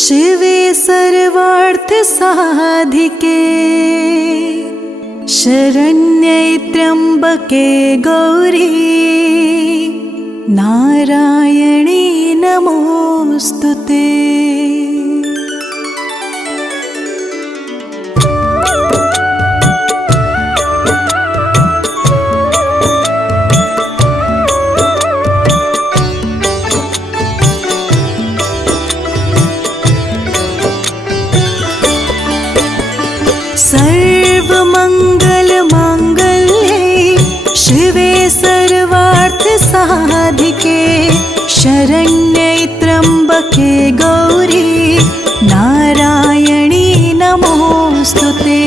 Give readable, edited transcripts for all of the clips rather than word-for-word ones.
शिवे सर्वार्थ साधिके शरण्ये त्र्यंबके गौरी नारायणी नमोस्तुते। सर्वमंगल मांगल्ये शिवे सर्वार्थ साधिके शरण्ये त्र्यंबके गौरी नारायणी नमोस्तुते।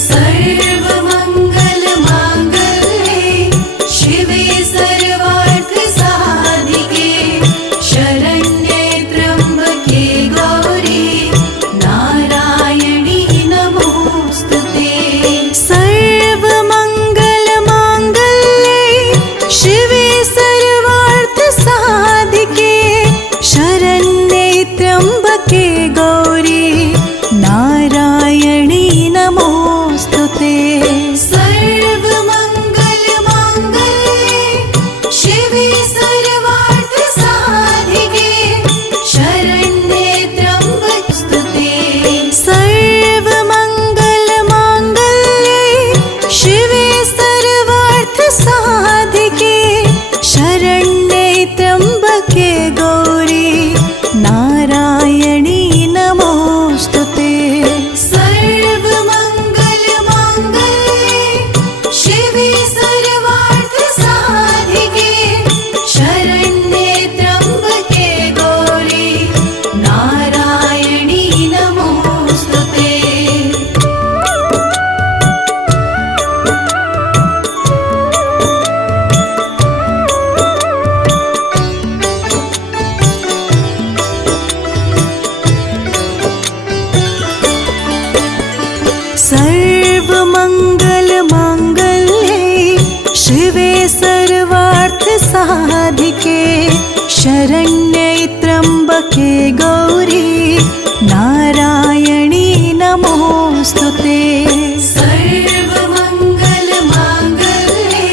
सर्वमंगल मांगल्ये शिवे सर्वार्थ साधिके शरण्ये त्र्यंबके गौरी नारायणी नमोस्तुते। सर्वमंगल मांगल्ये शिवे सर्वार्थ साधिके शरण्ये त्र्यंबके गौरी नारायणी नमोस्तुते। सर्वमंगल मांगल्ये शिवे सर्वार्थ साधिके शरण्ये त्र्यंबके सर्वमंगल मांगल्ये शिवे सर्वार्थ साधिके शरण्ये त्र्यंबके गौरी नारायणी नमोस्तुते। सर्वमंगल मांगल्ये शिवे सर्वार्थ साधिके शरण्ये त्र्यंबके गौरी नारायणी नमोस्तुते। सर्वमंगल मांगल्ये शिवे सर्वार्थ साधिके शरण्ये त्र्यंबके गौरी नारायणी नमोस्तुते। सर्वमंगल मांगल्ये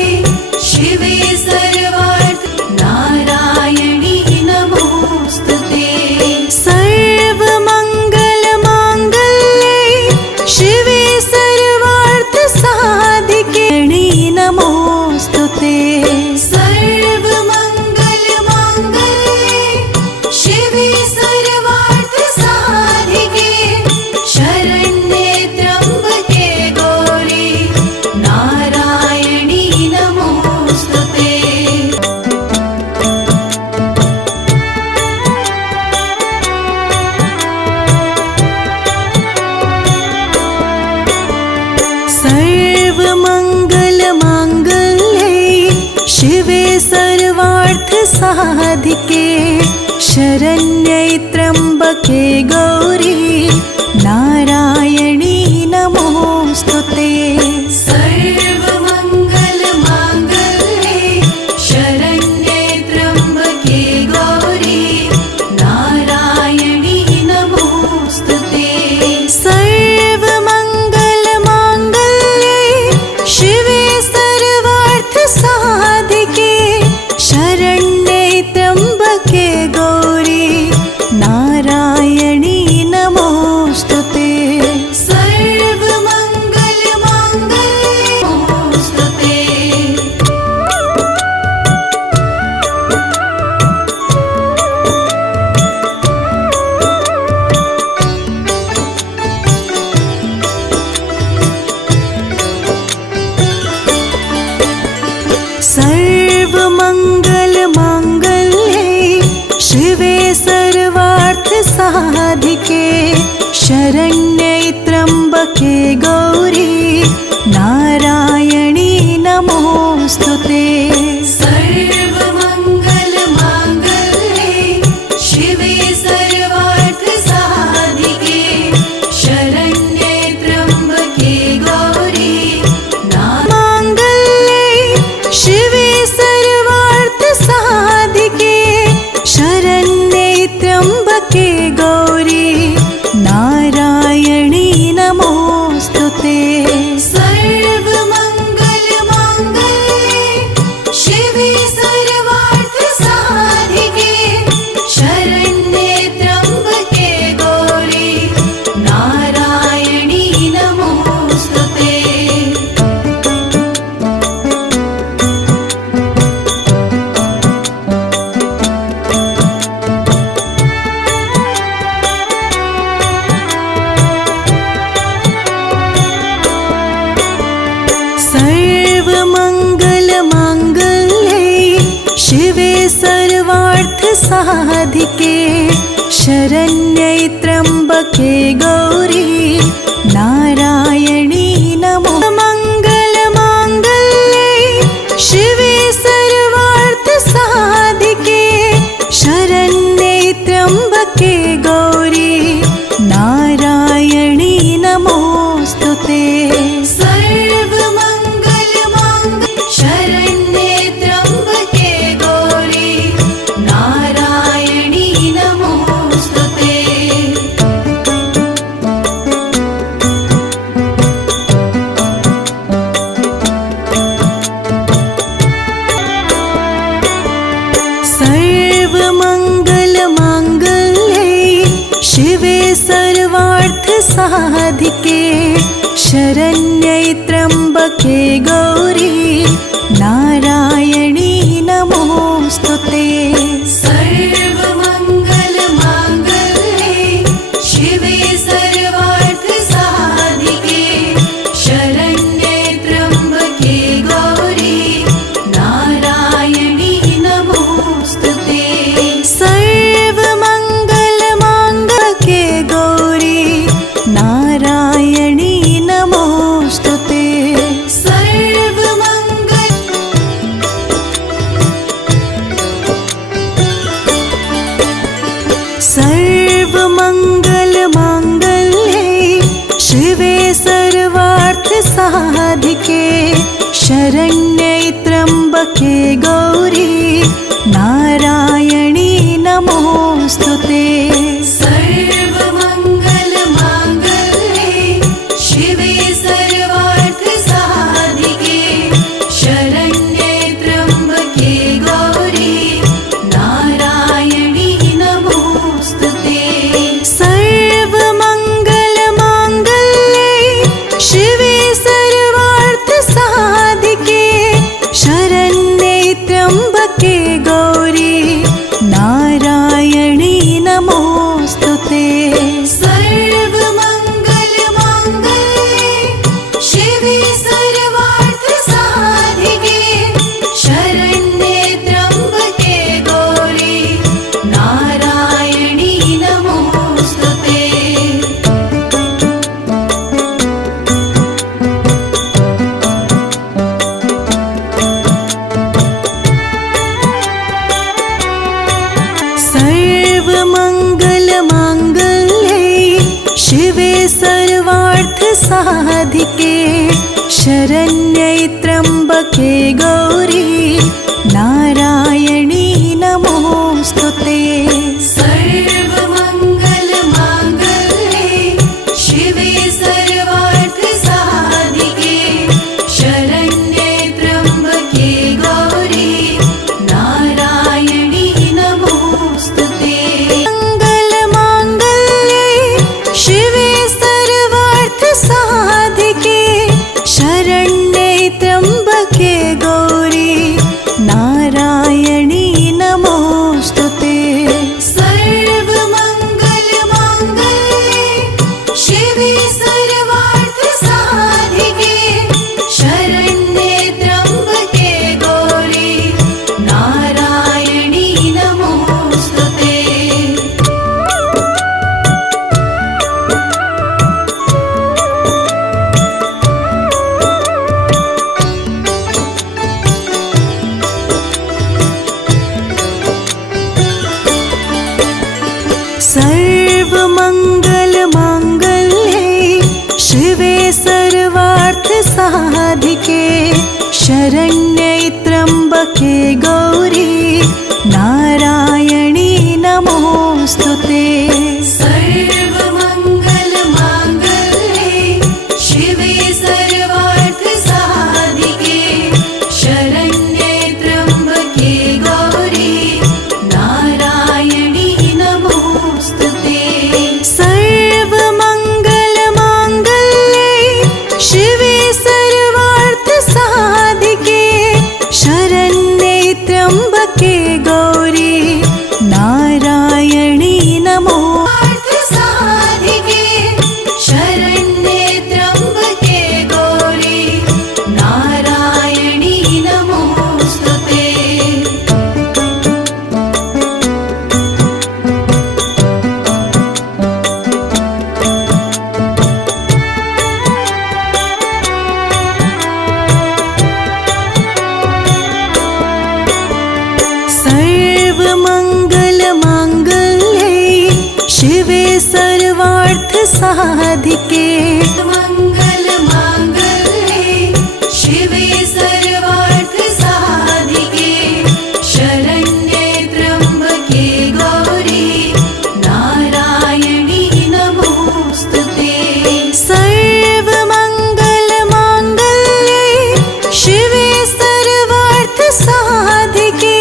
शिवे सर्वार्थ नारायणी नमोस्तुते। सर्वमंगल मांगल्ये शिवे सर्वार्थ साधिके नमोस्तुते। सर्वमंगल मांगल्ये शिवे सर्वार्थ साधिके शरण्ये त्र्यंबके गौरी नारायणी नमोस्तुते। सर्वमंगल मांगल्ये शिवे सर्वार्थ साधिके शरण्ये त्र्यंबके गौरी नारायणी नमोस्तुते। सर्वमंगल मांगल्ये शरण्ये त्र्यंबके गौरी नारायणी नमोस्तुते। सर्वमंगल मांगल्ये शिवे सर्वार्थ साधिके शरण्ये त्र्यंबके गौरी नारायणी नमोस्तुते। सर्वमंगल मांगल्ये नमोस्तुते। सर्वमंगल मांगल्ये शिवे सर्वार्थ साधिके शरण्ये त्र्यंबके गौरी नारायणी नमोस्तुते। सर्वमंगल मांगल्ये शिवे सर्वार्थ साधिके शरण्ये त्र्यंबके गौरी नारायणी शिवे सर्वार्थ साधिके सर्वार्थ साधिके शरण्ये त्र्यंबके गौरी नारायणी नमो मंगल मांगल्ये शिवे सर्वार्थ साधिके शरण्ये त्र्यंबके गौरी नारायणी नमोस्तुते सर्वमंगल मांगल्ये शरण्ये त्र्यंबके गौरी नारायणी नमोस्तुते सर्वमंगल मांगल्ये शिवे सर्वार्थ साधिके शरण्ये त्र्यंबके गौरी नारायणी नमोस्तुते सर्वमंगल मांगल्ये शिवे सर्वार्थ साधिके शरण्ये त्र्यंबके गौरी नारायणी नमोस्तुते सर्वमंगल मांगल्ये गौरी नारायणी नमोस्तुते सर्वमंगल मांगल्ये शिवे सर्वार्थ साधिके शरण्ये त्र्यंबके गौरी नारायणी नमोस्तुते सर्वमंगल मांगल्ये शिवे सर्वार्थ साधिके शरण्ये त्र्यंबके गौरी नारायणी नमोस्तुते सर्वमंगल मांगल्ये शिवे सर्वार्थ साधिके शरण्ये त्र्यंबके गौरी नारायणी नमोस्तुते सर्वमंगल मांगल्ये शिवे सर्वार्थ साधिके शरण्ये त्र्यंबके गौरी नारायणी नमोस्तुते सर्वमंगल मांगल्ये शिवे सर्वार्थ साधिके शरण्ये त्र्यंबके गौरी नारायणी नमोस्तुते सर्वमंगल मांगल्ये शिवे सर्वार्थ साधिके शरण्ये त्र्यंबके गौरी नारायणी नमोस्तुते मंगल मांगल्ये शिवे सर्वार्थ साधिके शरण्ये त्र्यंबके गौरी नारायणी नमोस्तुते सर्वमंगल मांगल्ये शिवे सर्वार्थ साधिके शरण्ये त्र्यंबके गौरी नारायणी नमोस्तुते सर्वमंगल मांगल्ये शिवे सर्वार्थ साधिके शरण्ये त्र्यंबके गौरी नारायणी नमोस्तुते सर्वमंगल मांगल्ये शिवे सर्वार्थ साधिके शरण्ये त्र्यंबके गौरी नारायणी नमोस्तुते सर्वमंगल मांगल्ये शिवे सर्वार्थ साधिके शरण्ये त्र्यंबके साधिके मंगल मांगल्ये शिवे सर्वार्थ साधिके शरण्ये त्र्यंबके गौरी नारायणी नमोस्तुते सर्वमंगल मांगल्ये शिवे सर्वार्थ साधिके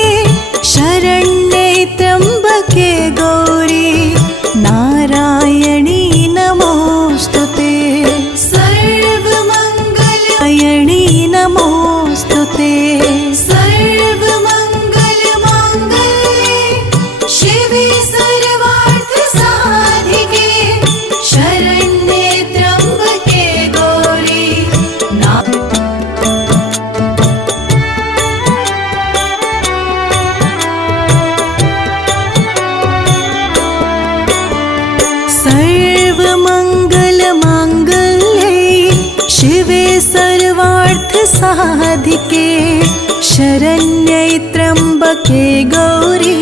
शरण्ये त्र्यंबके गौरी नारायणी नमोस्तुते सर्वमंगल नमोस्तुते सर्वमंगल मांगल्ये शिवे सर्वार्थ साधिके शरण्ये त्र्यंबके गौरी सर्वमंगल मांगल्ये शिवे सर्वार्थ साधिके शरण्ये त्र्यंबके गौरी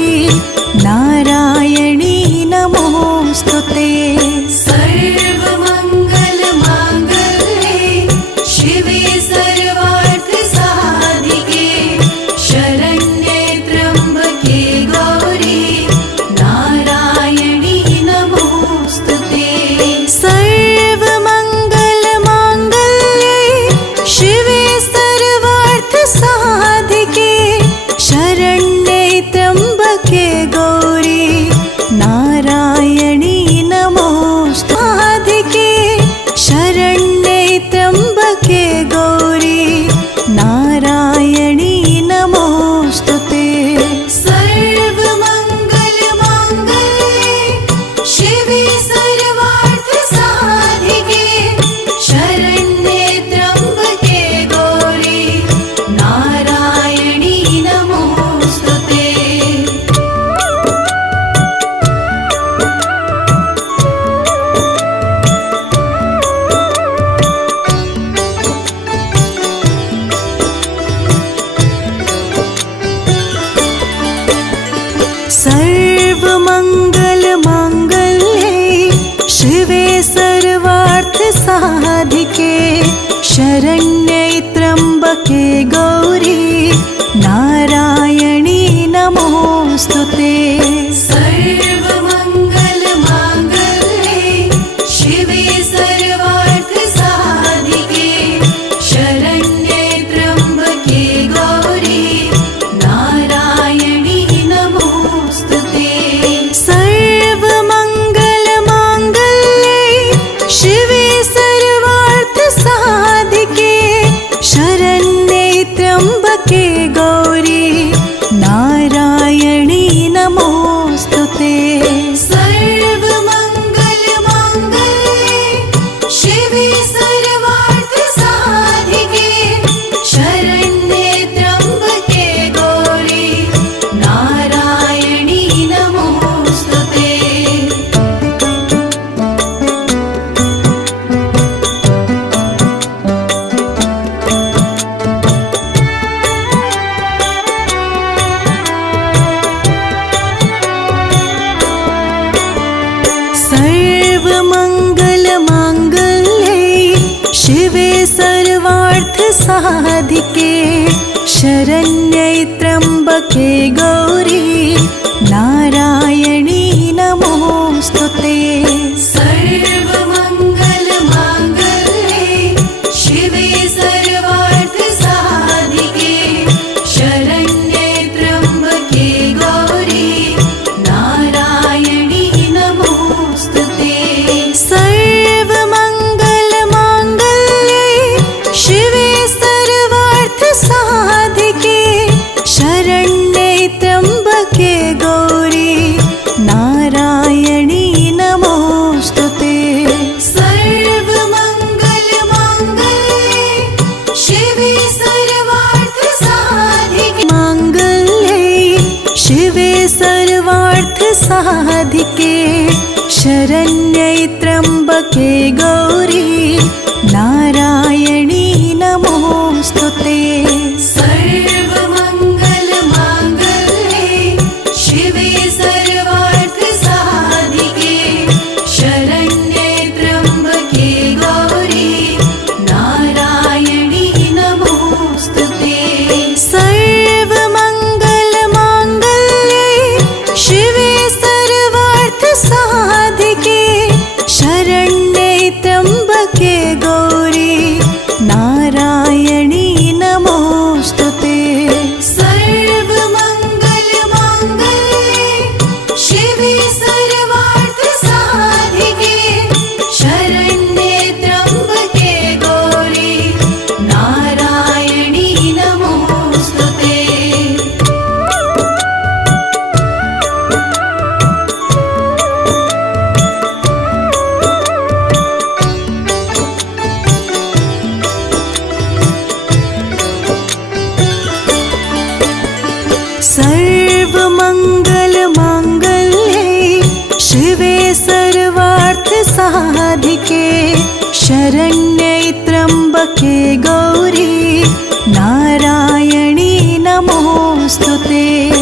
नारायणी नमोस्तुते सर्वमंगल मांगल्ये शिवे सर्वार्थ साधिके शरण्ये त्र्यंबके गौरी नारायणी नमोस्तुते सर्वमंगल मांगल्ये शिवे सर्वार्थ साधिके शरण्ये त्र्यंबके गौरी नारायणी नमोस्तुते शरण्ये त्र्यंबके गौरी नारायणी नमोस्तुते सर्वमंगल मांगल्ये शिवे सर्वार्थ साधिके शरण्ये त्र्यंबके गौरी नारायणी नमोस्तुते सर्वमंगल मांगल्ये शिवे सर्वार्थ साधिके शरण्ये त्र्यंबके गौरी नारायणी नमोस्तुते सर्वमंगल मांगल्ये शिवे सर्वार्थ साधिके शरण्ये त्र्यंबके गौरी नारायणी नमोस्तुते सर्वमंगल मांगल्ये शिवे सर्वार्थ साधिके शरण्ये त्र्यंबके गौरी नारायणी नमोस्तुते सर्वमंगल मांगल्ये शिवे सर्वार्थ साधिके शरण्ये त्र्यंबके गौरी नारायणी नमोस्तुते सर्वमंगल मांगल्ये शिवे सर्वार्थ साधिके शरण्ये त्र्यंबके गौरी नारायणी नमोस्तुते सर्वमंगल मांगल्ये शिवे सर्वार्थ साधिके शरण्ये त्र्यंबके गौरी नारायणी नमोस्तुते सर्वमंगल मांगल्ये शिवे सर्वार्थ साधिके शरण्ये त्र्यंबके गौरी नारायणी नमोस्तुते सर्वमंगल मांगल्ये शिवे सर्वार्थ साधिके मांगल्ये शिवे सर्वार्थ साधिके शरण्ये त्र्यंबके गौरी नारायणी नमोस्तुते सर्वमंगल मांगल्ये शिवे सर्वार्थ साधिके शरण्ये शरण्ये त्र्यम्बके गौरी नारायणी नमोऽस्तुते।